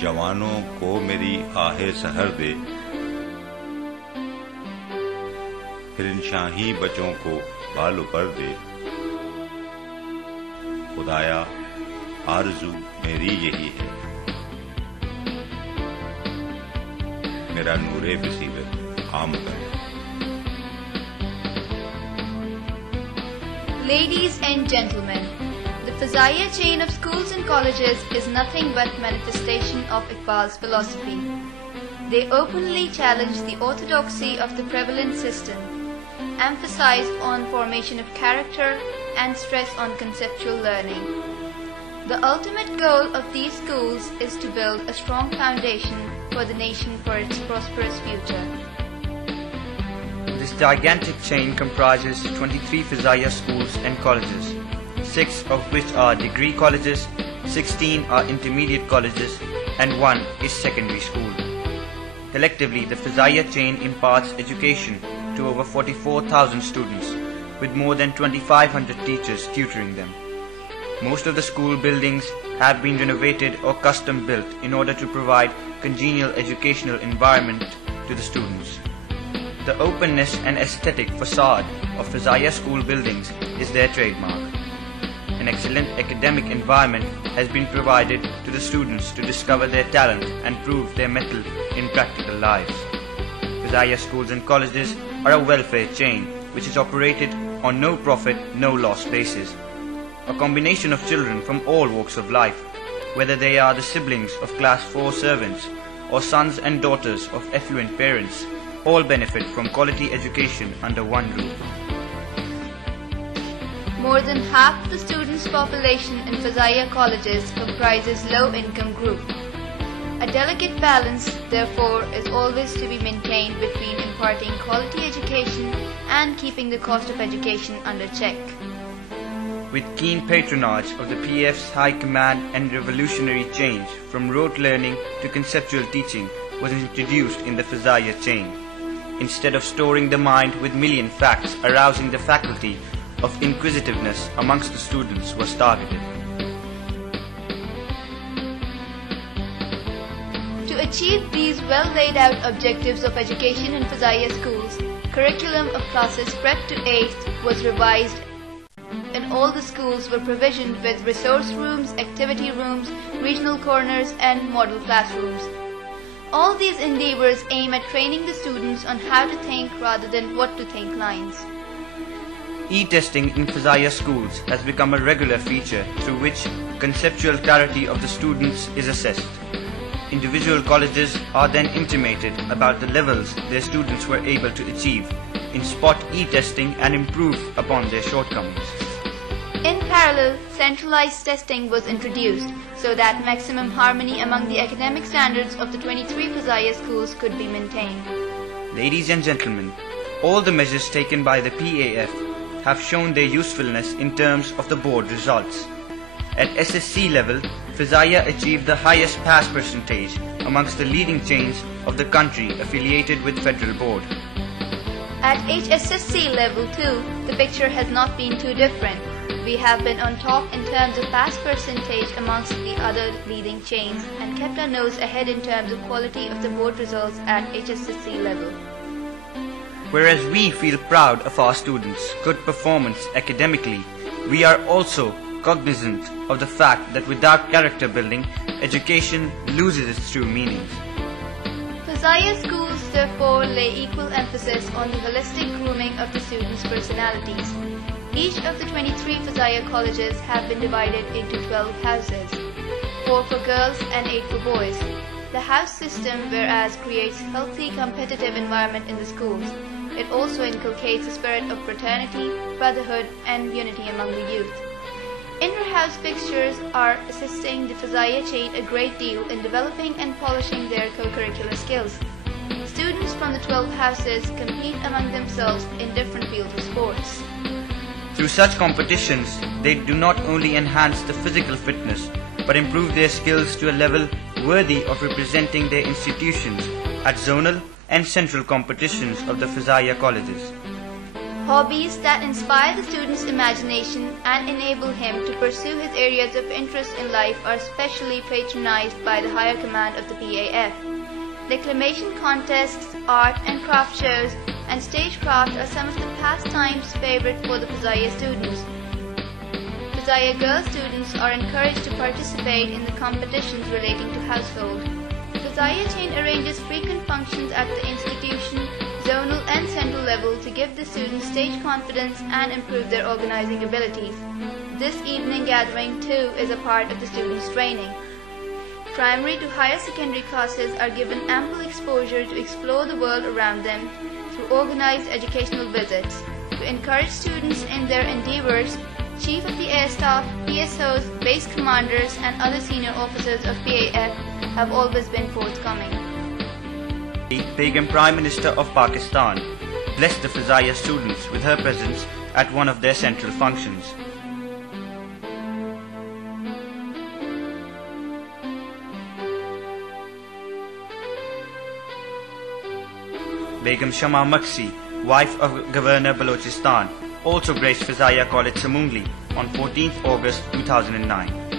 जवानों को मेरी आहे सहर दे, फिर इन शाही बच्चों को बाल पर दे। खुदाया आरज़ू मेरी यही है, मेरा नूरे बसीरत आम कर। Ladies and gentlemen, the Fazaya chain of schools and colleges is nothing but manifestation of Iqbal's philosophy. They openly challenge the orthodoxy of the prevalent system, emphasize on formation of character and stress on conceptual learning. The ultimate goal of these schools is to build a strong foundation for the nation for its prosperous future. This gigantic chain comprises 23 Fazaya schools and colleges, 6 of which are degree colleges, 16 are intermediate colleges, and 1 is secondary school. Collectively, the Fazaya chain imparts education to over 44,000 students, with more than 2,500 teachers tutoring them. Most of the school buildings have been renovated or custom built in order to provide congenial educational environment to the students. The openness and aesthetic facade of Fazaya school buildings is their trademark. An excellent academic environment has been provided to the students to discover their talent and prove their mettle in practical lives. Fazaya schools and colleges are a welfare chain which is operated on no profit, no loss basis. A combination of children from all walks of life, whether they are the siblings of class 4 servants or sons and daughters of affluent parents, all benefit from quality education under one roof. More than half the students' population in Fazaya colleges comprises low-income group. A delicate balance, therefore, is always to be maintained between imparting quality education and keeping the cost of education under check. With keen patronage of the PF's high command and revolutionary change from rote learning to conceptual teaching was introduced in the Fazaya chain. Instead of storing the mind with million facts, arousing the faculty of inquisitiveness amongst the students was targeted. To achieve these well laid out objectives of education in Fazaya schools, curriculum of classes prep to 8th was revised and all the schools were provisioned with resource rooms, activity rooms, regional corners and model classrooms. All these endeavors aim at training the students on how to think rather than what to think lines. E-testing in Fazaya schools has become a regular feature through which conceptual clarity of the students is assessed. Individual colleges are then intimated about the levels their students were able to achieve in spot e-testing and improve upon their shortcomings. In parallel, centralized testing was introduced so that maximum harmony among the academic standards of the 23 Fazaya schools could be maintained. Ladies and gentlemen, all the measures taken by the PAF have shown their usefulness in terms of the board results. At SSC level, Fazaya achieved the highest pass percentage amongst the leading chains of the country affiliated with Federal Board. At HSSC level too, the picture has not been too different. We have been on top in terms of pass percentage amongst the other leading chains and kept our nose ahead in terms of quality of the board results at HSSC level. Whereas we feel proud of our students' good performance academically, we are also cognizant of the fact that without character building, education loses its true meanings. Fazaya schools therefore lay equal emphasis on the holistic grooming of the students' personalities. Each of the 23 Fazaya colleges have been divided into 12 houses, 4 for girls and 8 for boys. The house system, whereas creates healthy competitive environment in the schools, it also inculcates a spirit of fraternity, brotherhood and unity among the youth. Inter-house fixtures are assisting the Fazaya chain a great deal in developing and polishing their co-curricular skills. Students from the 12 houses compete among themselves in different fields of sports. Through such competitions, they do not only enhance the physical fitness, but improve their skills to a level worthy of representing their institutions at zonal and central competitions of the Fazaya colleges. hobbies that inspire the student's imagination and enable him to pursue his areas of interest in life are specially patronized by the higher command of the PAF. Declamation contests, art and craft shows, and stagecraft are some of the pastimes favorite for the Fazaya students. Fazaya girl students are encouraged to participate in the competitions relating to household. Fazaya chain arranges frequent functions at the institution, zonal and central level to give the students stage confidence and improve their organizing abilities. This evening gathering too is a part of the students' training. Primary to higher secondary classes are given ample exposure to explore the world around them through organized educational visits. To encourage students in their endeavors, Chief of the Air Staff, PSOs, base commanders and other senior officers of PAF have always been forthcoming. The Begum Prime Minister of Pakistan blessed the Fazaya students with her presence at one of their central functions. Begum Shama Maksi, wife of Governor Balochistan, also graced Fazaya College Samungli on 14th August 2009.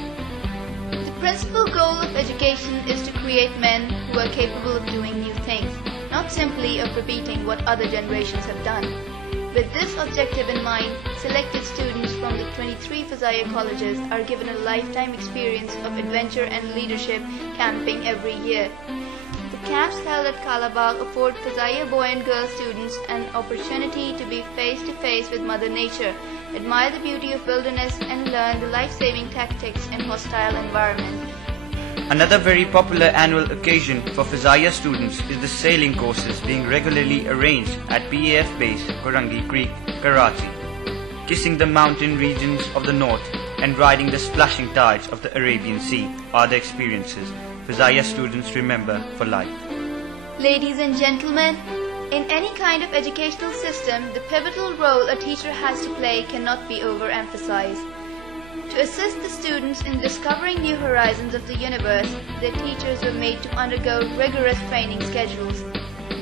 The principal goal of education is to create men who are capable of doing new things, not simply of repeating what other generations have done. With this objective in mind, selected students from the 23 Fazaya colleges are given a lifetime experience of adventure and leadership camping every year. The camps held at Kalabagh afford Fazaya boy and girl students an opportunity to be face to face with Mother Nature, admire the beauty of wilderness and learn the life-saving tactics in hostile environments. Another very popular annual occasion for Fazaya students is the sailing courses being regularly arranged at PAF base Korangi Creek, Karachi. Kissing the mountain regions of the north and riding the splashing tides of the Arabian Sea are the experiences Fazaya students remember for life. Ladies and gentlemen, in any kind of educational system, the pivotal role a teacher has to play cannot be overemphasized. To assist the students in discovering new horizons of the universe, their teachers were made to undergo rigorous training schedules.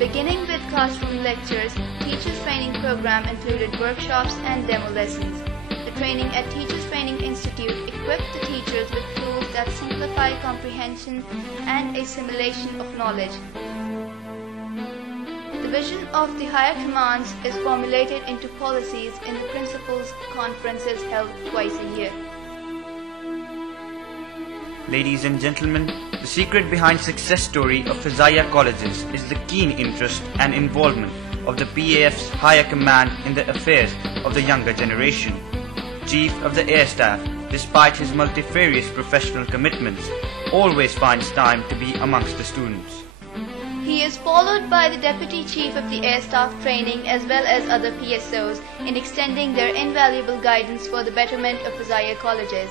Beginning with classroom lectures, teachers' training program included workshops and demo lessons. The training at Teachers Training Institute equipped the teachers with tools that simplify comprehension and assimilation of knowledge. The vision of the higher commands is formulated into policies in the principals' conferences held twice a year. Ladies and gentlemen, the secret behind success story of Fazaya colleges is the keen interest and involvement of the PAF's higher command in the affairs of the younger generation. Chief of the Air Staff, despite his multifarious professional commitments, always finds time to be amongst the students. He is followed by the Deputy Chief of the Air Staff Training as well as other PSOs in extending their invaluable guidance for the betterment of Fazaya colleges.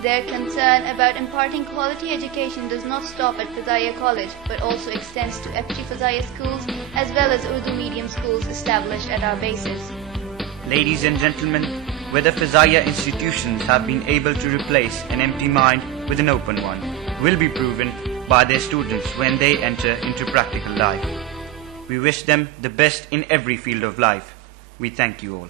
Their concern about imparting quality education does not stop at Fazaya College, but also extends to FG Fazaya schools as well as Urdu medium schools established at our bases. Ladies and gentlemen, whether Fazaya institutions have been able to replace an empty mind with an open one will be proven by their students when they enter into practical life. We wish them the best in every field of life. We thank you all.